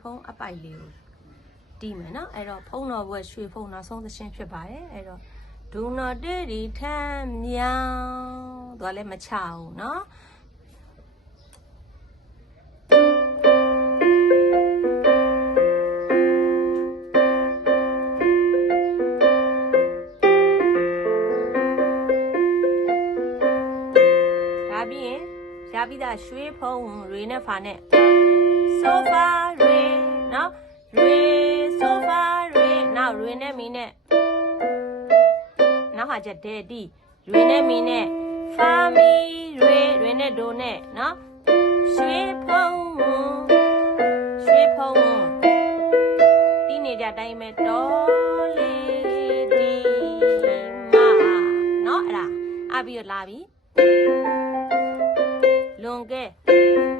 ဖုံးအပိုက်လေးကိုတီးမယ်နော်အဲ့တော့ဖုံးတော်ဘွယ်ရွှေဖုံးနောက်ဆုံးသချင်းဖြစ်ပါတယ်အဲ့တော့ဒူနော်တေးဒီထမ်းမြောင်သူကလည်းမချဘူးနော်ဒါပြီးရင်ရပြီးသားရွှေဖုံးရေနဲ့ဖာနဲ့ဆိုဖာရေနော်ရေဆိုဖာရေနောက်ရေနဲ့မီနဲ့နောက်ဟာချက်ဒဲတီရေနဲ့မီနဲ့ဖာမီရေနဲ့ဒိုနဲ့နော်ရွှေဖုံးတီးနေကြတိုင်းမဲ့တော်လေးဒီမာနော်အဲ့ဒါအပြီးတော့လာပြီလွန်ကဲ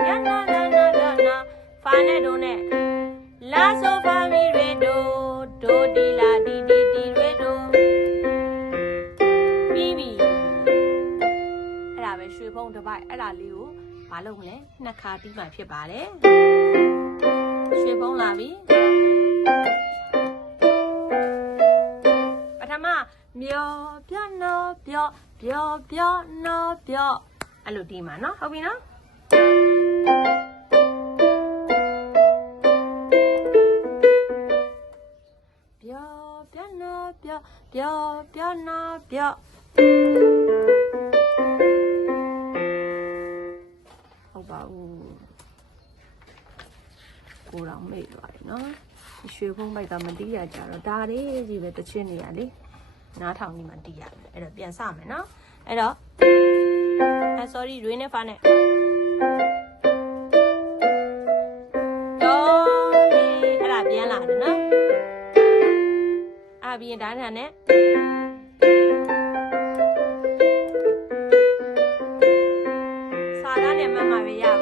ရနာဖာနဲ့ဒိုနဲ့လာဆိုဖာမီရေဒိုဒီလာဒီရေဒိုပြီးပြီအဲ့ဒါပဲရွှေဖုံးတစ်ပိုက်အဲ့ဒါလေးကိုမလုပ်မလဲနှစ်ခါတီးမှဖြစ်ပါတယ်ရွှေဖုံးလာပြီပထမမျောပြနော်ပြောနော်ပြောအဲ့လိုတီးမှာနော်ဟုတ်ပြီနော်ပြောနော်ပြောဟုတ်ပါဘူးကိုယ်တော်မေ့သွားတယ်နော်ရွှေဖုံးပိုက်ကမတီးရကြတော့ဒါလေးကြီးပဲတချင်းနေရလေနားထောင်နေမှတီးရတယ်အဲ့တော့ပြန်စမယ်နော်အဲ့တော့sorry ရွေးနေဖာနဲ့တော်လေးအဲ့ဒါပြန်လာတယ်နော်အပြင်ဓာတ်ထန်နဲ့စာသားနဲ့မှတ်မှပဲရပါ